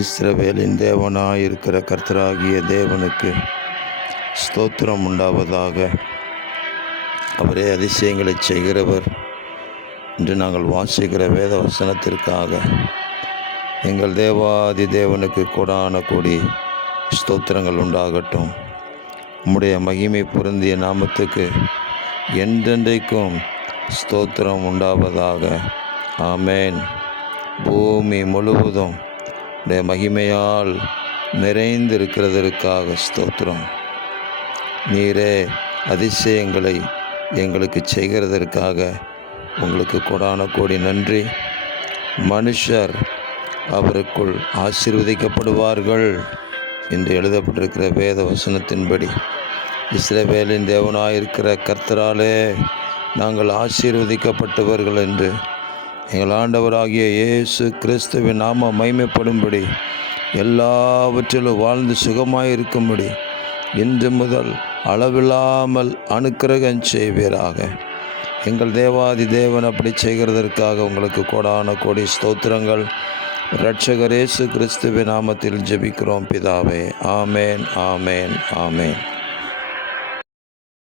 இஸ்ரவேலின் தேவனாயிருக்கிற கர்த்தராகிய தேவனுக்கு ஸ்தோத்திரம் உண்டாவதாக. அவரே அதிசயங்களை செய்கிறவர் என்று நாங்கள் வாசிக்கிற வேத வசனத்திற்காக எங்கள் தேவாதி தேவனுக்கு கோடான கோடி ஸ்தோத்திரங்கள் உண்டாகட்டும். உம்முடைய மகிமை பொருந்திய நாமத்துக்கு என்றென்றைக்கும் ஸ்தோத்திரம் உண்டாவதாக. ஆமேன். பூமி முழுவதும் உடைய மகிமையால் நிறைந்திருக்கிறதற்காக ஸ்தோத்திரம். நீரே அதிசயங்களை எங்களுக்கு செய்கிறதற்காக உங்களுக்கு கோடான கோடி நன்றி. மனுஷர் அவருக்குள் ஆசீர்வதிக்கப்படுவார்கள் என்று எழுதப்பட்டிருக்கிற வேத வசனத்தின்படி இஸ்ரவேலின் தேவனாயிருக்கிற கர்த்தராலே நாங்கள் ஆசீர்வதிக்கப்பட்டவர்கள் என்று எங்கள் ஆண்டவராகிய இயேசு கிறிஸ்துவின் நாம மகிமைப்படும்படி எல்லாவற்றிலும் வாழ்ந்து சுகமாயிருக்கும்படி இன்று முதல் அளவில்லாமல் அனுக்கிரகம் செய்வீராக. எங்கள் தேவாதி தேவன் அப்படி செய்கிறதற்காக உங்களுக்கு கோடான கோடி ஸ்தோத்திரங்கள். இரட்சகர் இயேசு கிறிஸ்துவின் நாமத்தில் ஜெபிக்கிறோம் பிதாவே. ஆமேன், ஆமேன், ஆமேன்.